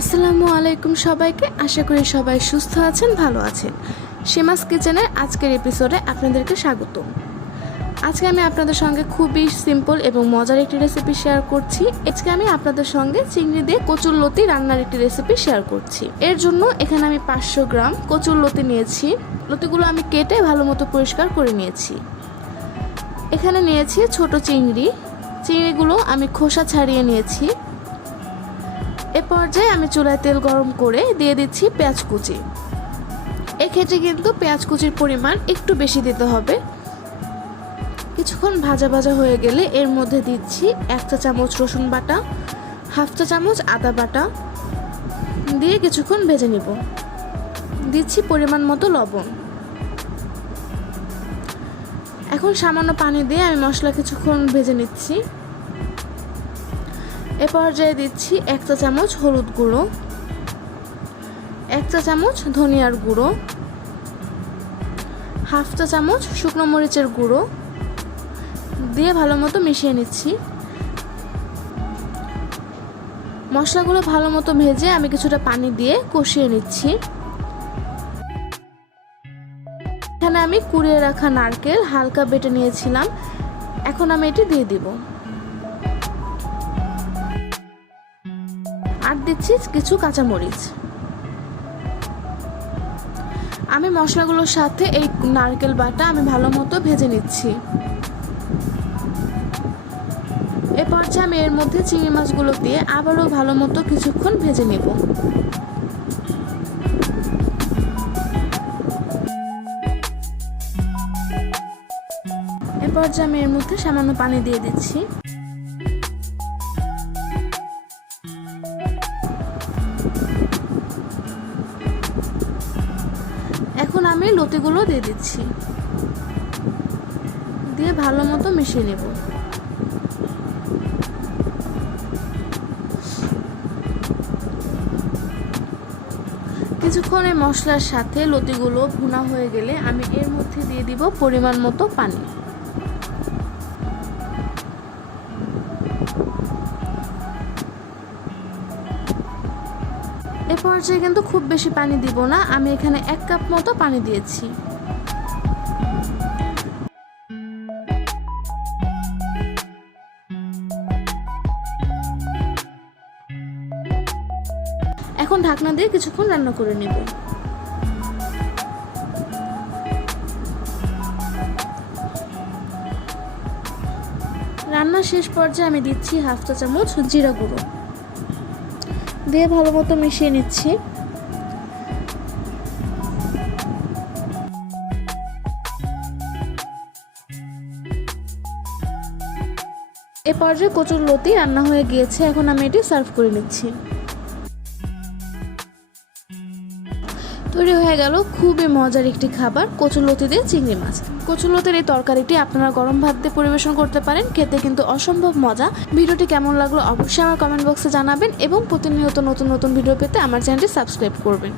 আসসালামু আলাইকুম সবাইকে। আশা করি সবাই সুস্থ আছেন, ভালো আছেন। সীমাস কিচেনের আজকের এপিসোডে আপনাদেরকে স্বাগত। আজকে আমি আপনাদের সঙ্গে খুবই সিম্পল এবং মজার একটি রেসিপি শেয়ার করছি। আজকে আমি আপনাদের সঙ্গে চিংড়ি দিয়ে কচুর লতি রান্নার একটি রেসিপি শেয়ার করছি। এর জন্য এখানে আমি পাঁচশো গ্রাম কচুর লতি নিয়েছি। লতিগুলো আমি কেটে ভালো মতো পরিষ্কার করে নিয়েছি। এখানে নিয়েছি ছোট চিংড়ি। চিংড়িগুলো আমি খোসা ছাড়িয়ে নিয়েছি। এ পর্যায়ে আমি চুলায় তেল গরম করে দিয়ে দিচ্ছি পেঁয়াজ কুচি। এক্ষেত্রে কিন্তু পেঁয়াজ কুচির পরিমাণ একটু বেশি দিতে হবে। কিছুক্ষণ ভাজা ভাজা হয়ে গেলে এর মধ্যে দিচ্ছি এক চা চামচ রসুন বাটা, হাফ চা চামচ আদা বাটা দিয়ে কিছুক্ষণ ভেজে নিব। দিচ্ছি পরিমাণ মতো লবণ। এখন সামান্য পানি দিয়ে আমি মশলা কিছুক্ষণ ভেজে নিচ্ছি। এ পর্যায়ে দিচ্ছি এক চা চামচ হলুদ গুঁড়ো, এক চা চামচ ধনিয়ার গুঁড়ো, হাফ চা চামচ শুকনো মরিচের গুঁড়ো দিয়ে ভালো মতো মিশিয়ে নিচ্ছি। মশলাগুলো ভালো মতো ভেজে আমি কিছুটা পানি দিয়ে কষিয়ে নিচ্ছি। এখানে আমি কুড়িয়ে রাখা নারকেল হালকা বেটে নিয়েছিলাম, এখন আমি এটি দিয়ে দিব। আর দিচ্ছি কিছু কাঁচামরিচ। আমি মশলাগুলোর সাথে এই নারকেল বাটা আমি ভালো মতো ভেজে নিচ্ছি। এ পর্যায়ে আমি এর মধ্যে চিংড়ি মাছগুলো দিয়ে আবারও ভালো মতো কিছুক্ষণ ভেজে নেব। এ পর্যায়ে আমি এর মধ্যে সামান্য পানি দিয়ে দিচ্ছি। আমি লতিগুলো দিয়ে দিচ্ছি। দিয়ে ভালো মতো মিশিয়ে নেব। কিছুক্ষণ এই মশলার সাথে লতিগুলো ভুনা হয়ে গেলে আমি এর মধ্যে দিয়ে দিব পরিমাণ মতো পানি। এ পর্যায়ে কিন্তু খুব বেশি পানি দিব না। আমি এখানে এক কাপ মতো পানি দিয়েছি। এখন ঢাকনা দিয়ে কিছুক্ষণ রান্না করে নেব। রান্না শেষ পর্যায়ে আমি দিচ্ছি হাফ চা চামচ জিরা গুঁড়ো। দিয়ে ভালো মতো মিশিয়ে নিচ্ছি। এ পর্যায়ে কচুর লতি রান্না হয়ে গিয়েছে, এখন আমি এটি সার্ভ করে নিচ্ছি। তৈরি হয়ে গেল খুবই মজার একটি খাবার কচুলতি দিয়ে চিংড়ি মাছ। কচুলতির এই তরকারিটি আপনারা গরম ভাত দিয়ে পরিবেশন করতে পারেন, খেতে কিন্তু অসম্ভব মজা। ভিডিওটি কেমন লাগল অবশ্যই আমার কমেন্ট বক্সে জানাবেন এবং প্রতিনিয়ত নতুন নতুন ভিডিও পেতে আমার চ্যানেলটি সাবস্ক্রাইব করবেন।